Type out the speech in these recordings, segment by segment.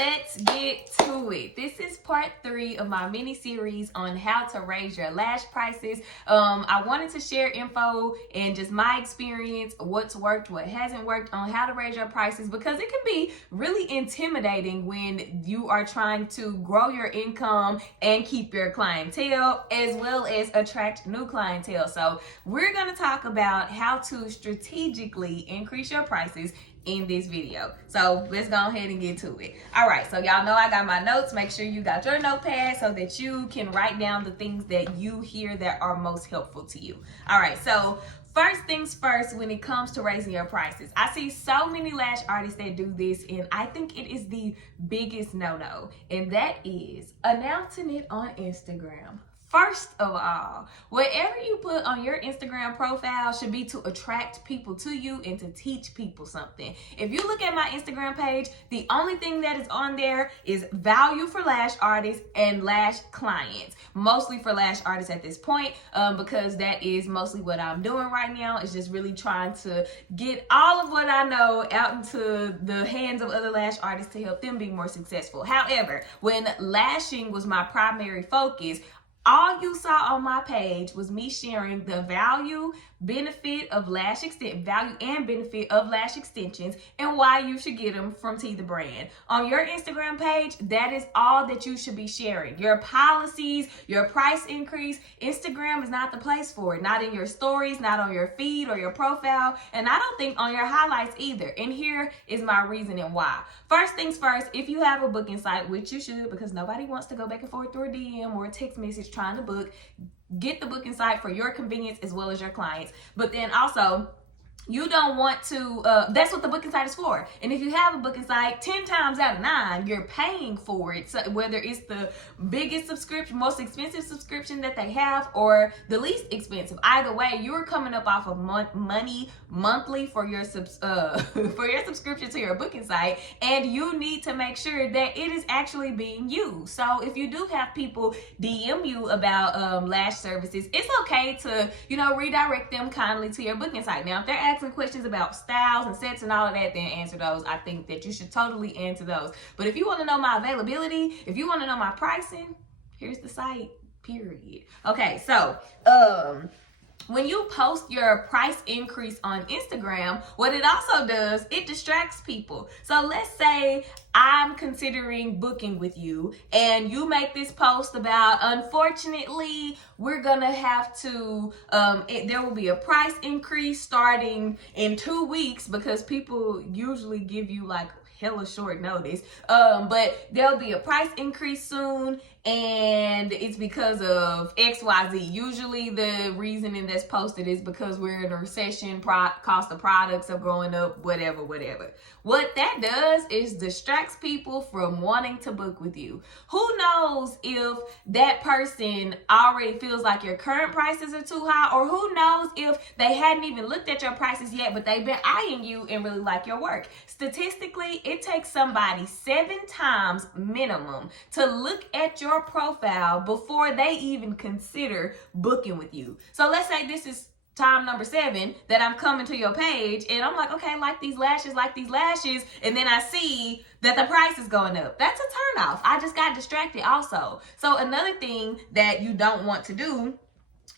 Let's get to it. This is part 3 of my mini series on how to raise your lash prices. I wanted to share info and just my experience, what's worked, what hasn't worked on how to raise your prices, because it can be really intimidating when you are trying to grow your income and keep your clientele as well as attract new clientele. So we're going to talk about how to strategically increase your prices in this video. So let's go ahead and get to it. All right, so y'all know I got my notes. Make sure you got your notepad so that you can write down the things that you hear that are most helpful to you. All right, so first things first, when it comes to raising your prices, I see so many lash artists that do this, and I think it is the biggest no-no, and that is announcing it on Instagram. First of all, whatever you put on your Instagram profile should be to attract people to you and to teach people something. If you look at my Instagram page, the only thing that is on there is value for lash artists and lash clients. Mostly for lash artists at this point, because that is mostly what I'm doing right now. It's just really trying to get all of what I know out into the hands of other lash artists to help them be more successful. However, when lashing was my primary focus, all you saw on my page was me sharing the value and benefit of lash extensions and why you should get them from T the brand. On your Instagram page, that is all that you should be sharing. Your policies, your price increase, Instagram is not the place for it. Not in your stories, not on your feed or your profile, and I don't think on your highlights either. And here is my reasoning why. First things first, if you have a booking site, which you should, because nobody wants to go back and forth through a DM or a text message trying to book, get the booking site for your convenience as well as your clients. But then also, you don't want to, that's what the booking site is for. And if you have a booking site, 10 times out of 9, you're paying for it. So whether it's the biggest subscription, most expensive subscription that they have, or the least expensive, either way, you're coming up off of money monthly for your for your subscription to your booking site, and you need to make sure that it is actually being used. So if you do have people DM you about lash services, it's okay to, redirect them kindly to your booking site. Now, if they're asking questions about styles and sets and all of that, then answer those. I think that you should totally answer those. But if you want to know my availability, if you want to know my pricing, here's the site, period. Okay, so when you post your price increase on Instagram, what it also does, it distracts people. So let's say I'm considering booking with you and you make this post about, unfortunately, we're gonna have to, there will be a price increase starting in 2 weeks, because people usually give you like hella short notice, but there'll be a price increase soon, and it's because of XYZ. Usually the reasoning that's posted is because we're in a recession, cost of products are going up, whatever. What that does is distracts people from wanting to book with you. Who knows if that person already feels like your current prices are too high, or who knows if they hadn't even looked at your prices yet, but they've been eyeing you and really like your work. Statistically, it takes somebody 7 times minimum to look at your profile before they even consider booking with you. So let's say this is time number 7 that I'm coming to your page, and I'm like, okay, like these lashes, and then I see that the price is going up. That's a turnoff. I just got distracted also. So another thing that you don't want to do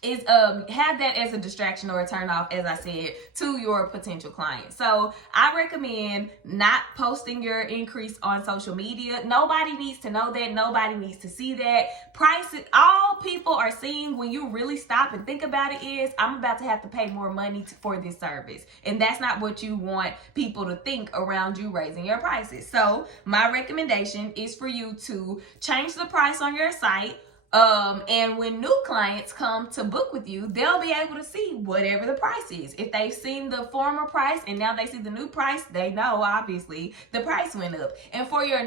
is have that as a distraction or a turn off, as I said, to your potential client. So I recommend not posting your increase on social media. Nobody needs to know that. Nobody needs to see that. Prices, all people are seeing when you really stop and think about it is, I'm about to have to pay more money for this service. And that's not what you want people to think around you raising your prices. So my recommendation is for you to change the price on your site. And when new clients come to book with you, they'll be able to see whatever the price is. If they've seen the former price and now they see the new price, they know obviously the price went up. And for your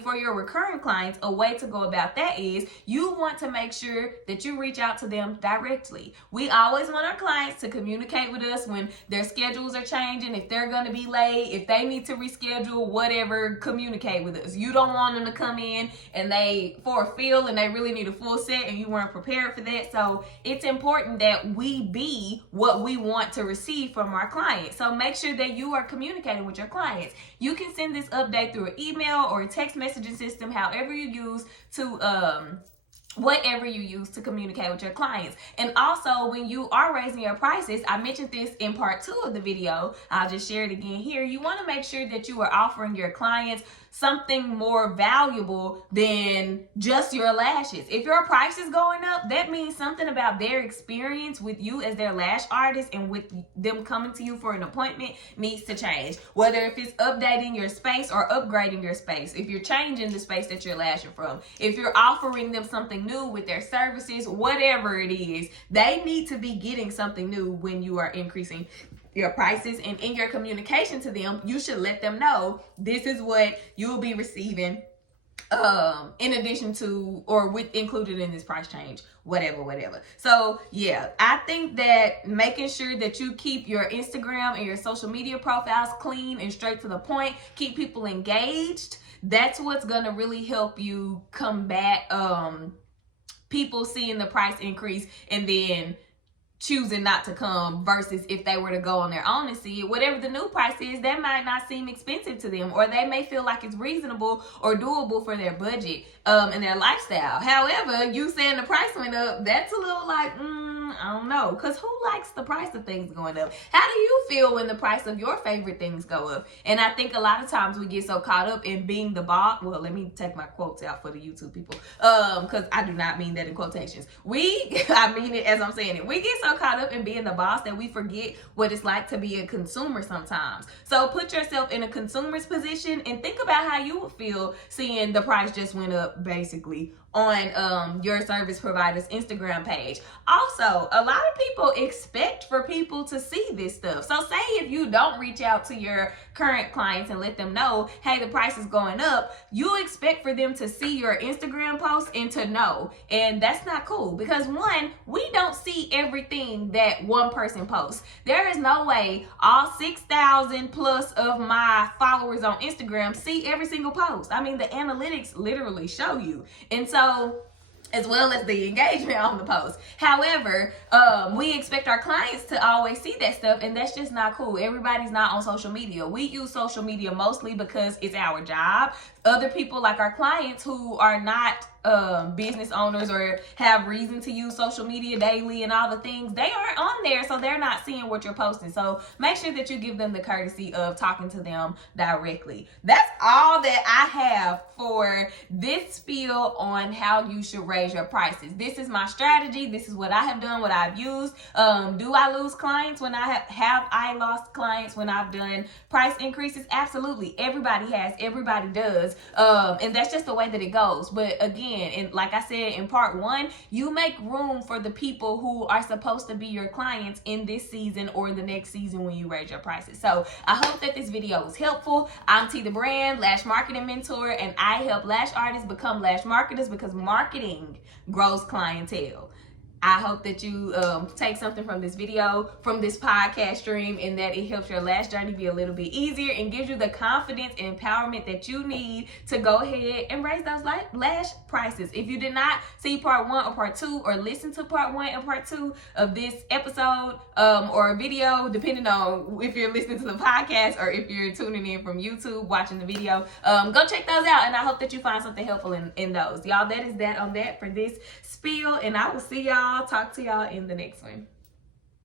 for your recurring clients, a way to go about that is you want to make sure that you reach out to them directly. We always want our clients to communicate with us when their schedules are changing, if they're going to be late, if they need to reschedule, whatever, communicate with us. You don't want them to come in and they for a feel and they really really need a full set and you weren't prepared for that. So it's important that we be what we want to receive from our clients. So make sure that you are communicating with your clients. You can send this update through an email or a text messaging system, however you use to whatever you use to communicate with your clients. And also, when you are raising your prices, I mentioned this in part 2 of the video, I'll just share it again here. You want to make sure that you are offering your clients something more valuable than just your lashes. If your price is going up, that means something about their experience with you as their lash artist and with them coming to you for an appointment needs to change. Whether if it's updating your space or upgrading your space, if you're changing the space that you're lashing from, if you're offering them something new with their services, whatever it is, they need to be getting something new when you are increasing your prices. And in your communication to them, you should let them know this is what you'll be receiving in addition to or with included in this price change, whatever. So yeah, I think that making sure that you keep your Instagram and your social media profiles clean and straight to the point, keep people engaged, that's what's gonna really help you combat people seeing the price increase and then choosing not to come, versus if they were to go on their own and see it, whatever the new price is, that might not seem expensive to them, or they may feel like it's reasonable or doable for their budget and their lifestyle. However, you saying the price went up, that's a little like, I don't know, because who likes the price of things going up? How do you feel when the price of your favorite things go up? And I think a lot of times we get so caught up in being the boss. Well, let me take my quotes out for the YouTube people, because I do not mean that in quotations. I mean it as I'm saying it. We get so caught up in being the boss that we forget what it's like to be a consumer sometimes. So put yourself in a consumer's position and think about how you would feel seeing the price just went up basically on your service provider's Instagram page. Also, a lot of people expect for people to see this stuff. So say if you don't reach out to your current clients and let them know, hey, the price is going up, you expect for them to see your Instagram post and to know. And that's not cool, because one, we don't see everything that one person posts. There is no way all 6,000 plus of my followers on Instagram see every single post. I mean, the analytics literally show you. And so, as well as the engagement on the post. However, we expect our clients to always see that stuff, and that's just not cool. Everybody's not on social media. We use social media mostly because it's our job. Other people, like our clients who are not business owners or have reason to use social media daily and all the things, they aren't on there, so they're not seeing what you're posting. So make sure that you give them the courtesy of talking to them directly. That's all that I have for this spiel on how you should raise your prices. This is my strategy. This is what I have done, what I've used. Do I lose clients when I lost clients when I've done price increases? Absolutely. Everybody has, everybody does. And that's just the way that it goes. But again, and like I said in part 1, you make room for the people who are supposed to be your clients in this season or the next season when you raise your prices. So I hope that this video was helpful. I'm T the Brand, Lash Marketing Mentor, and I help lash artists become lash marketers, because marketing grows clientele. I hope that you take something from this video, from this podcast stream, and that it helps your lash journey be a little bit easier and gives you the confidence and empowerment that you need to go ahead and raise those lash prices. If you did not see part 1 or part 2, or listen to part 1 and part 2 of this episode or video, depending on if you're listening to the podcast or if you're tuning in from YouTube watching the video, go check those out, and I hope that you find something helpful in those. Y'all, that is that on that for this spiel, and I will see y'all. Talk to y'all in the next one.